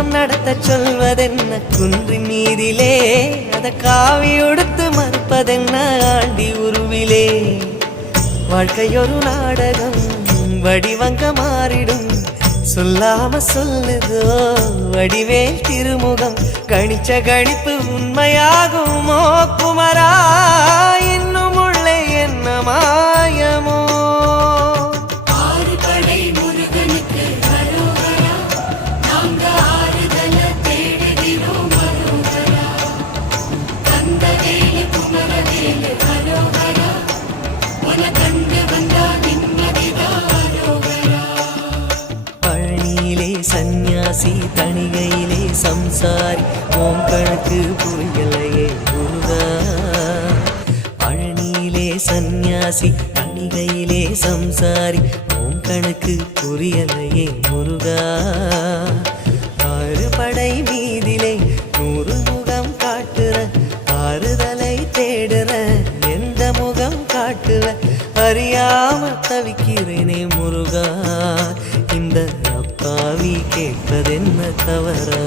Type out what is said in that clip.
திருமணம் நடத்த சொல்வதென்ன குன்றின் மீதிலே அத காவி உடுத்து மறுப்பதென்ன ஆண்டி உருவிலே வாழ்க்கையொரு நாடகம் வடிவங்க மாறிடும் சொல்லாம சொல்லுதோ வடிவேல் திருமுகம் கணிச்ச கணிப்பு உண்மையாகுமோ குமரா இன்னும் உள்ளே என்ன மாயமோ சந்நியாசி தணிகையிலே சம்சாரி ஓம் கணக்கு புரியலையே முருகா பழனியிலே சந்நியாசி தணிகையிலே சம்சாரி ஓம் கணக்கு புரியலையே முருகா ஆறு படை மீதிலே 100 முகம் காட்டுற ஆறுதலை தேடுற எந்த முகம் காட்டுவ அறியாம தவிக்கிறேனே முருகா இந்த பாவி கேட்பதென்ன தவறா